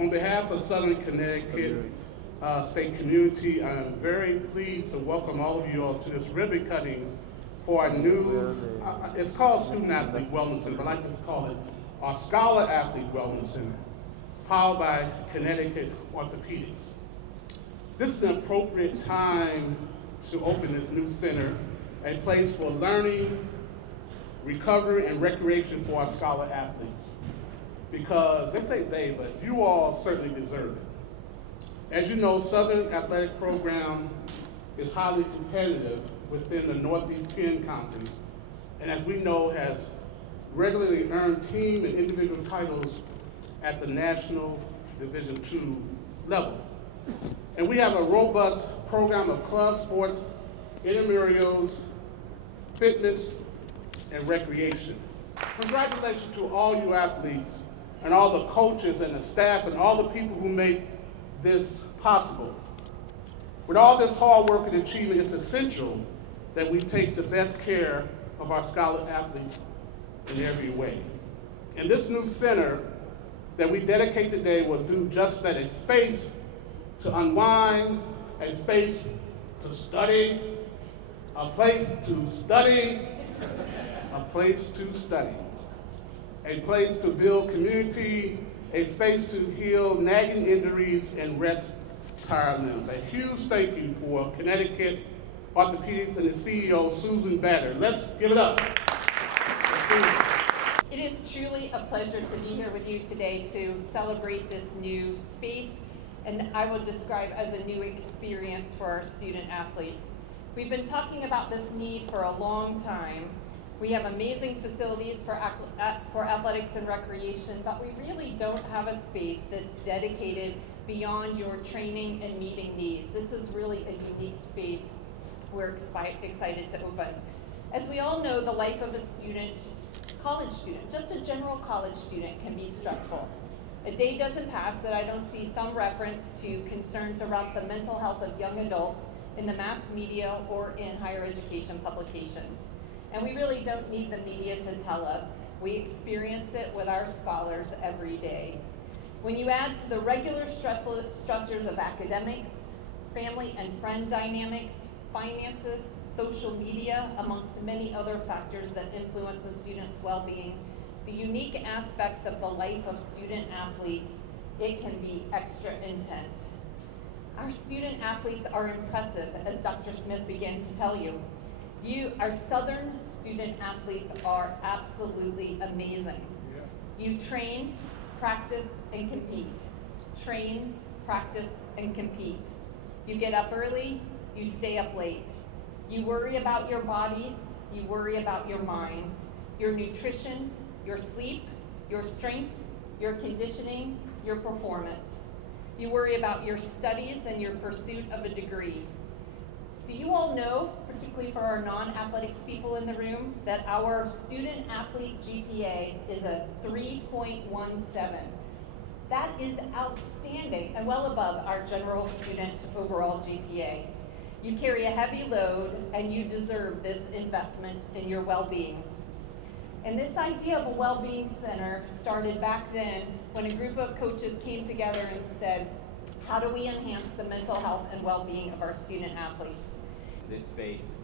On behalf of Southern Connecticut State Community, I'm very pleased to welcome all of you all to this ribbon cutting for our new, it's called Student Athlete Wellness Center, but I like to call it our Scholar Athlete Wellness Center, powered by Connecticut Orthopaedics. This is an appropriate time to open this new center, a place for learning, recovery, and recreation for our scholar athletes. Because they say they, but you all certainly deserve it. As you know, Southern Athletic Program is highly competitive within the Northeast 10 Conference, and as we know, has regularly earned team and individual titles at the National Division II level. And we have a robust program of club sports, intramurals, fitness, and recreation. Congratulations to all you athletes and all the coaches and the staff and all the people who make this possible. With all this hard work and achievement, it's essential that we take the best care of our scholar athletes in every way. And this new center that we dedicate today will do just that, a space to unwind, a space to study, a place to study, a place to study, a place to build community, a space to heal nagging injuries and rest tired limbs. A huge thank you for Connecticut Orthopaedics and the CEO, Susan Batter. Let's give it up. It is truly a pleasure to be here with you today to celebrate this new space, and I will describe as a new experience for our student athletes. We've been talking about this need for a long time. We have amazing facilities for athletics and recreation, but we really don't have a space that's dedicated beyond your training and meeting needs. This is really a unique space we're excited to open. As we all know, the life of a student, college student, just a general college student, can be stressful. A day doesn't pass that I don't see some reference to concerns around the mental health of young adults in the mass media or in higher education publications. And we really don't need the media to tell us. We experience it with our scholars every day. When you add to the regular stressors of academics, family and friend dynamics, finances, social media, amongst many other factors that influence a student's well-being, the unique aspects of the life of student athletes, it can be extra intense. Our student athletes are impressive, as Dr. Smith began to tell you. Our Southern student athletes are absolutely amazing. You train, practice, and compete. Train, practice, and compete. You get up early, you stay up late. You worry about your bodies, you worry about your minds, your nutrition, your sleep, your strength, your conditioning, your performance. You worry about your studies and your pursuit of a degree. Do you all know, particularly for our non-athletics people in the room, that our student athlete GPA is a 3.17? That is outstanding and well above our general student overall GPA. You carry a heavy load and you deserve this investment in your well-being. And this idea of a well-being center started back then when a group of coaches came together and said, how do we enhance the mental health and well-being of our student athletes? This space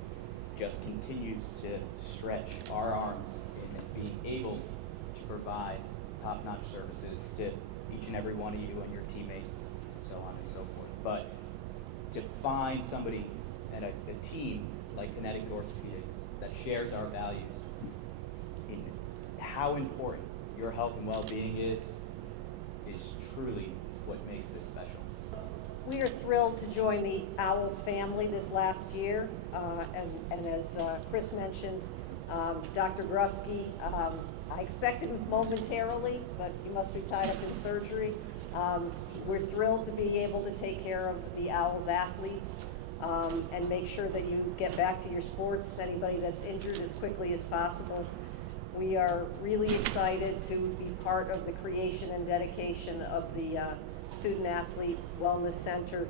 just continues to stretch our arms in being able to provide top-notch services to each and every one of you and your teammates, so on and so forth. But to find somebody and a team like Connecticut Orthopaedics that shares our values in how important your health and well-being is truly what makes this special. We are thrilled to join the Owls family this last year, and as Chris mentioned, Dr. Grusky, I expected him momentarily, but he must be tied up in surgery. We're thrilled to be able to take care of the Owls athletes and make sure that you get back to your sports, anybody that's injured, as quickly as possible. We are really excited to be part of the creation and dedication of the Student Athlete Wellness Center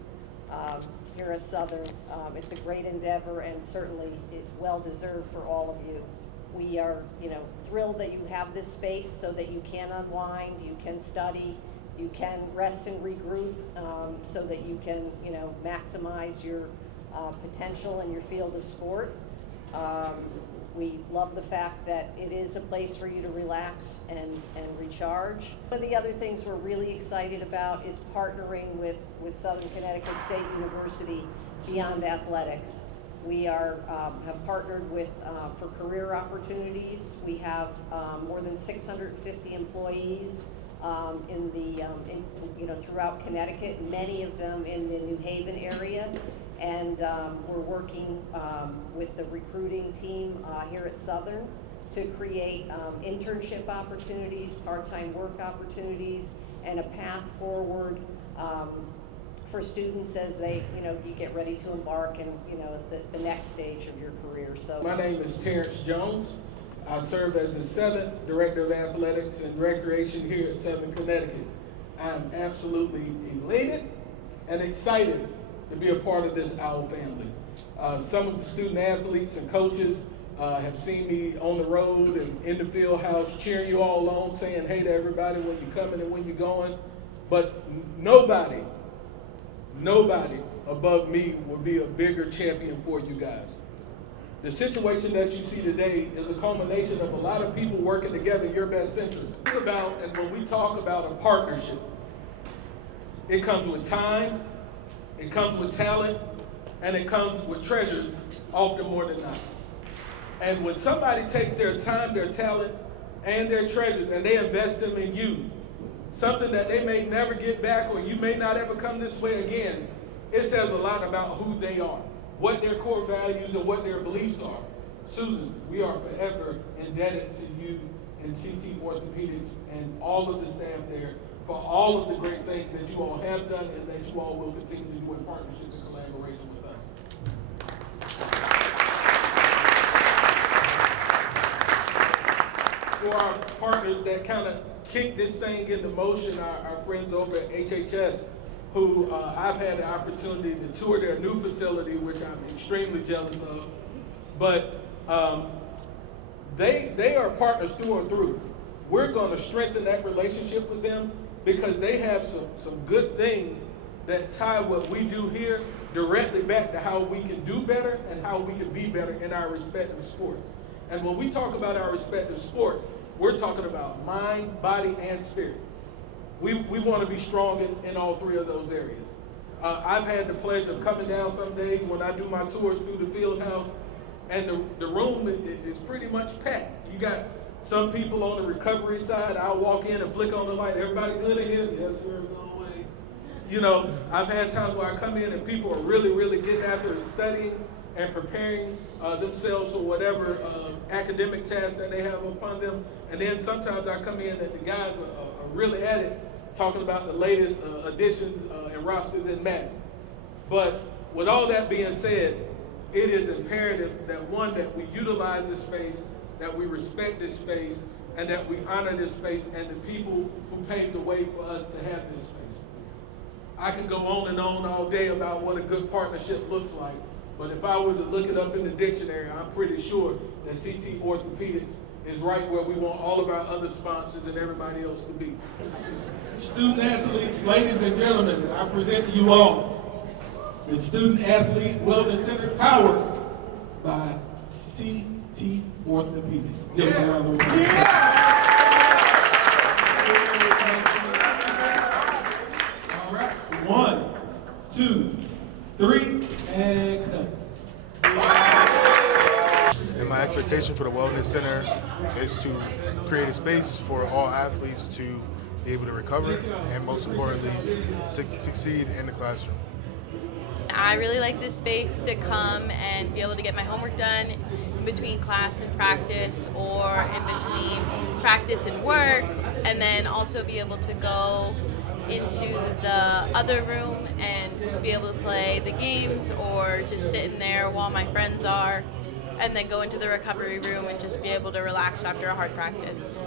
here at Southern. It's a great endeavor and certainly well deserved for all of you. We are, thrilled that you have this space so that you can unwind, you can study, you can rest and regroup so that you can, maximize your potential in your field of sport. We love the fact that it is a place for you to relax and recharge. One of the other things we're really excited about is partnering with Southern Connecticut State University Beyond Athletics. We have partnered with for career opportunities. We have more than 650 employees throughout Connecticut, many of them in the New Haven area. And we're working with the recruiting team here at Southern to create internship opportunities, part-time work opportunities, and a path forward for students as they, you get ready to embark in, the next stage of your career. So my name is Terrence Jones. I serve as the 7th Director of Athletics and Recreation here at Southern Connecticut. I'm absolutely elated and excited to be a part of this OWL family. Some of the student athletes and coaches have seen me on the road and in the field house cheering you all on, saying hey to everybody when you're coming and when you're going. But nobody above me will be a bigger champion for you guys. The situation that you see today is a culmination of a lot of people working together in your best interest. Think about, and when we talk about a partnership, it comes with time, it comes with talent, and it comes with treasures, often more than not. And when somebody takes their time, their talent, and their treasures, and they invest them in you, something that they may never get back or you may not ever come this way again, it says a lot about who they are, what their core values and what their beliefs are. Susan, we are forever indebted to you and CT Orthopaedics and all of the staff there for all of the great things that you all have done and that you all will continue to do in partnership and collaboration with us. For our partners that kind of kick this thing into motion, our friends over at HHS, who I've had the opportunity to tour their new facility, which I'm extremely jealous of. But they are partners through and through. We're going to strengthen that relationship with them because they have some good things that tie what we do here directly back to how we can do better and how we can be better in our respective sports. And when we talk about our respective sports, we're talking about mind, body, and spirit. We want to be strong in all three of those areas. I've had the pleasure of coming down some days when I do my tours through the field house, and the room is pretty much packed. You got some people on the recovery side. I'll walk in and flick on the light. Everybody good in here? Yes, sir, go away. I've had times where I come in and people are really, really getting after it, studying and preparing themselves for whatever academic tasks that they have upon them. And then sometimes I come in and the guys are really at it, talking about the latest additions and rosters in Madden. But with all that being said, it is imperative that that we utilize this space, that we respect this space, and that we honor this space and the people who paved the way for us to have this space. I can go on and on all day about what a good partnership looks like, but if I were to look it up in the dictionary, I'm pretty sure that CT Orthopaedics is right where we want all of our other sponsors and everybody else to be. Student athletes, ladies and gentlemen, I present to you all the Student Athlete Wellness Center powered by CT Orthopaedics. Give them a round of applause. All right, 1, 2, 3, and cut. And my expectation for the Wellness Center is to create a space for all athletes to be able to recover and most importantly, succeed in the classroom. I really like this space to come and be able to get my homework done in between class and practice, or in between practice and work, and then also be able to go into the other room and be able to play the games or just sit in there while my friends are, and then go into the recovery room and just be able to relax after a hard practice.